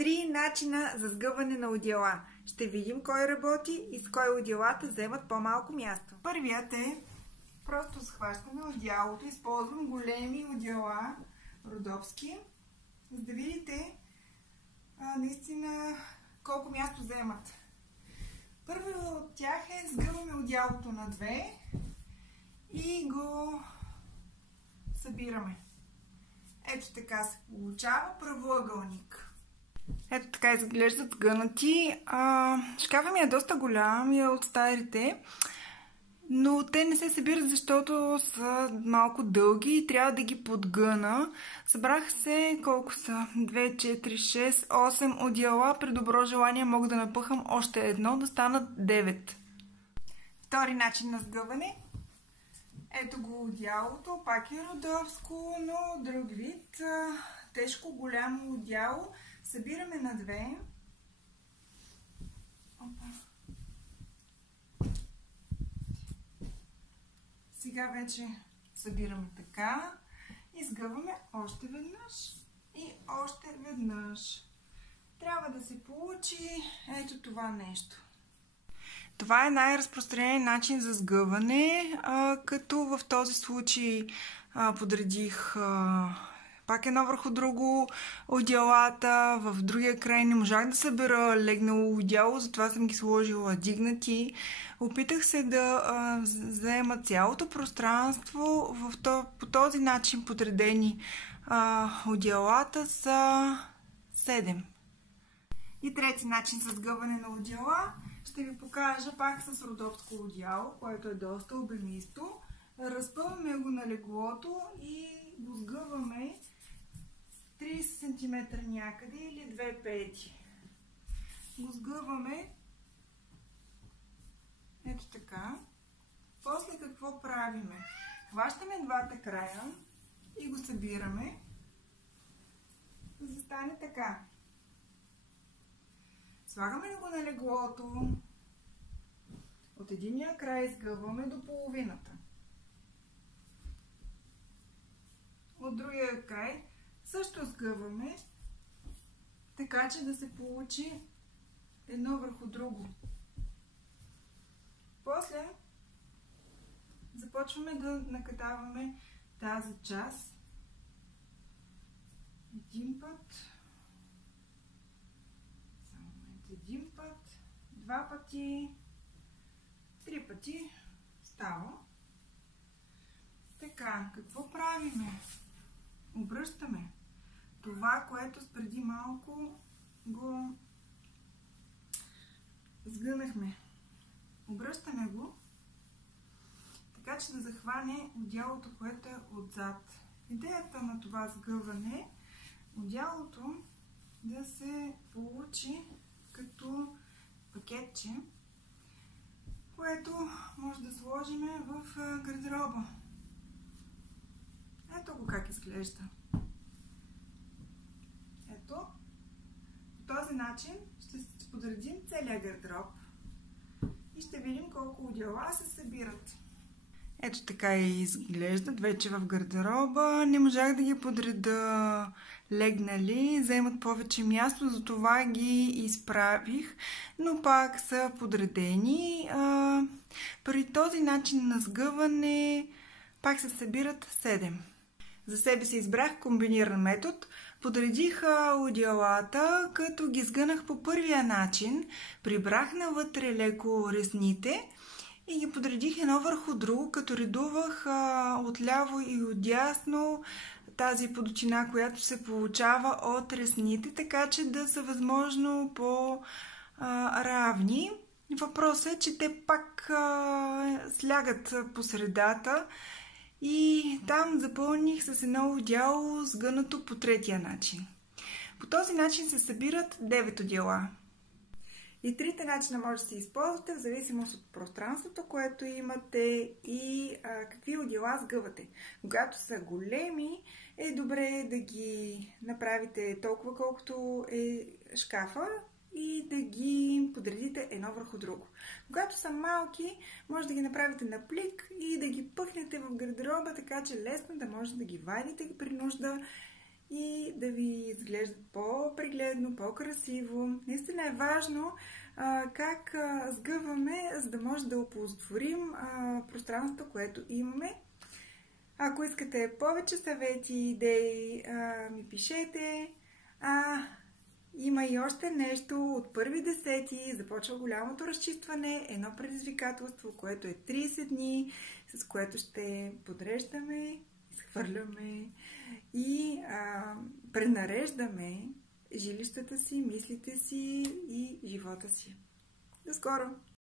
3 начина за сгъване на одеяла. Ще видим кой работи и с кой одеялата вземат по-малко място. Първият е просто схващане одеялото. Използвам големи одеяла, родопски, за да видите наистина колко място вземат. Първо от тях е сгъваме одеялото на две и го събираме. Ето така се получава правоъгълник. Ето така изглеждат сгънати. Шкафът ми е доста голям и е от старите, но те не се събират, защото са малко дълги и трябва да ги подгъна. Събрах се, колко са? 2, 4, 6, 8 одеяла. При добро желание мога да напъхам още едно, да станат 9. Втори начин на сгъване. Ето го одеялото, пак е родовско, но друг вид. Тежко голямо одеяло. Събираме на две. Опа. Сега вече събираме така и сгъваме още веднъж и още веднъж. Трябва да се получи ето това нещо. Това е най-разпространен начин за сгъване, като в този случай подредих пак едно върху друго одеялата. В другия край не можах да събера легнало одеяло, затова съм ги сложила дигнати. Опитах се да заема цялото пространство. По този начин подредени одеялата са 7. И трети начин за сгъване на одеяла ще ви покажа пак с родопско одеяло, което е доста обемисто. Разпъваме го на леглото и го сгъваме 30 см някъде или 2 пети. Го сгъваме ето така. После какво правиме? Хващаме двата края и го събираме, за да стане така. Слагаме го на леглото. От единия край сгъваме до половината. От другия край също сгъваме, така че да се получи едно върху друго. После започваме да накатаваме тази част. Един път, един път, два пъти, 3 пъти става. Така, какво правиме? Обръщаме това, което преди малко го сгънахме. Обръщаме го, така че да захване одеялото, което е отзад. Идеята на това сгъване е одеялото да се получи като пакетче, което може да сложим в гардероба. Ето го как изглежда. Ето. По този начин ще подредим целия гардероб и ще видим колко одеяла се събират. Ето така изглеждат вече в гардероба. Не можах да ги подреда легнали, заемат повече място, затова ги изправих, но пак са подредени. При този начин на сгъване пак се събират 7. За себе си избрах комбиниран метод. Подредих одеялата, като ги сгънах по първия начин. Прибрах навътре леко резните и ги подредих едно върху друго, като редувах отляво и отдясно тази подочина, която се получава от резните, така че да са възможно по-равни. Въпросът е, че те пак слягат по средата и там запълних с едно одеяло сгънато по третия начин. По този начин се събират 9 одеяла. И трите начина може да се използвате в зависимост от пространството, което имате и какви одеяла сгъвате. Когато са големи, е добре да ги направите толкова колкото е шкафа и да ги подредите едно върху друго. Когато са малки, може да ги направите на плик и да ги пъхнете в гардероба, така че лесно да може да ги вадите при нужда и да ви изглеждат по-пригледно, по-красиво. Наистина е важно как сгъваме, за да може да оползотворим пространството, което имаме. Ако искате повече съвети, идеи, ми пишете. Има и още нещо. От 1.10. започва голямото разчистване. Едно предизвикателство, което е 30 дни, с което ще подреждаме, изхвърляме и пренареждаме жилищата си, мислите си и живота си. До скоро!